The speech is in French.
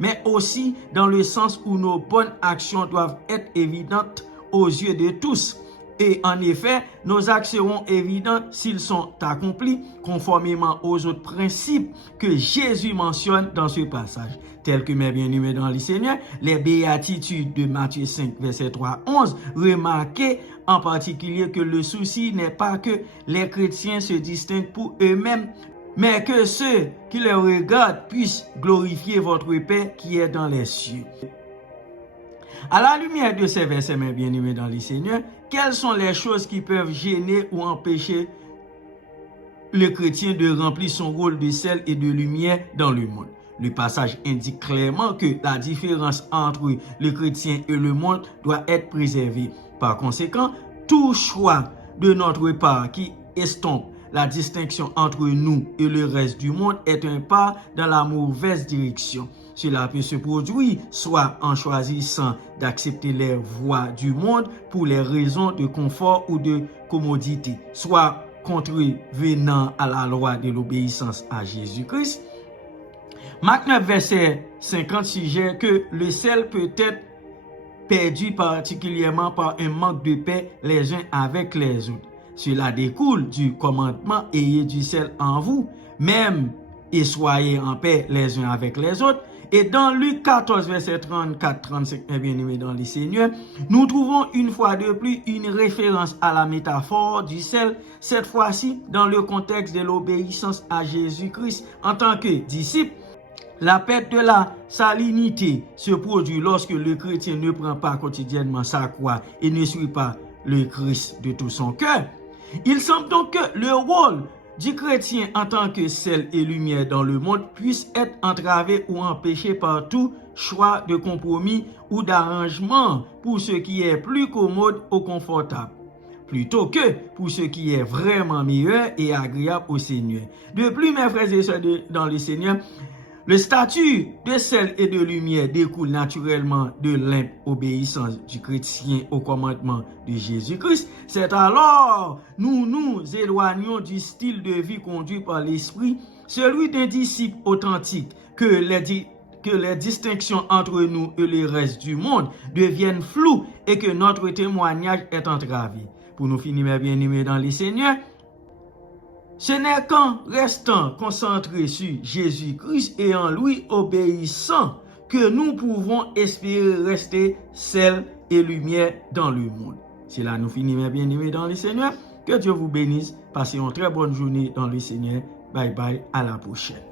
mais aussi dans le sens où nos bonnes actions doivent être évidentes aux yeux de tous. Et en effet, nos actes seront évidents s'ils sont accomplis conformément aux autres principes que Jésus mentionne dans ce passage. Tels que, mes bien-aimés dans le Seigneur, les béatitudes de Matthieu 5, verset 3 à 11, remarquez en particulier que le souci n'est pas que les chrétiens se distinguent pour eux-mêmes, mais que ceux qui les regardent puissent glorifier votre Père qui est dans les cieux. À la lumière de ces versets, mes bien-aimés dans le Seigneur, quelles sont les choses qui peuvent gêner ou empêcher le chrétien de remplir son rôle de sel et de lumière dans le monde? Le passage indique clairement que la différence entre le chrétien et le monde doit être préservée. Par conséquent, tout choix de notre part qui estompe la distinction entre nous et le reste du monde est un pas dans la mauvaise direction. Cela peut se produire soit en choisissant d'accepter les voies du monde pour les raisons de confort ou de commodité, soit contrevenant à la loi de l'obéissance à Jésus-Christ. Marc 9, verset 50 suggère que le sel peut être perdu particulièrement par un manque de paix les uns avec les autres. Cela découle du commandement « Ayez du sel en vous, même et soyez en paix les uns avec les autres ». Et dans Luc 14, verset 34-35, bien-aimés dans le Seigneur, nous trouvons une fois de plus une référence à la métaphore du sel, cette fois-ci dans le contexte de l'obéissance à Jésus-Christ en tant que disciple. La perte de la salinité se produit lorsque le chrétien ne prend pas quotidiennement sa croix et ne suit pas le Christ de tout son cœur. Il semble donc que le rôle du chrétien en tant que sel et lumière dans le monde puisse être entravé ou empêché par tout choix de compromis ou d'arrangement pour ce qui est plus commode ou confortable, plutôt que pour ce qui est vraiment meilleur et agréable au Seigneur. De plus, mes frères et sœurs dans le Seigneur, le statut de sel et de lumière découle naturellement de l'obéissance du chrétien au commandement de Jésus-Christ. C'est alors nous nous éloignons du style de vie conduit par l'Esprit, celui d'un disciple authentique, que les distinctions entre nous et le reste du monde deviennent floues et que notre témoignage est entravé. Pour nous finir, mes bien-aimés dans le Seigneur, ce n'est qu'en restant concentrés sur Jésus-Christ et en lui obéissant que nous pouvons espérer rester sel et lumière dans le monde. Cela nous finit, mes bien-aimés dans le Seigneur. Que Dieu vous bénisse. Passez une très bonne journée dans le Seigneur. Bye bye, à la prochaine.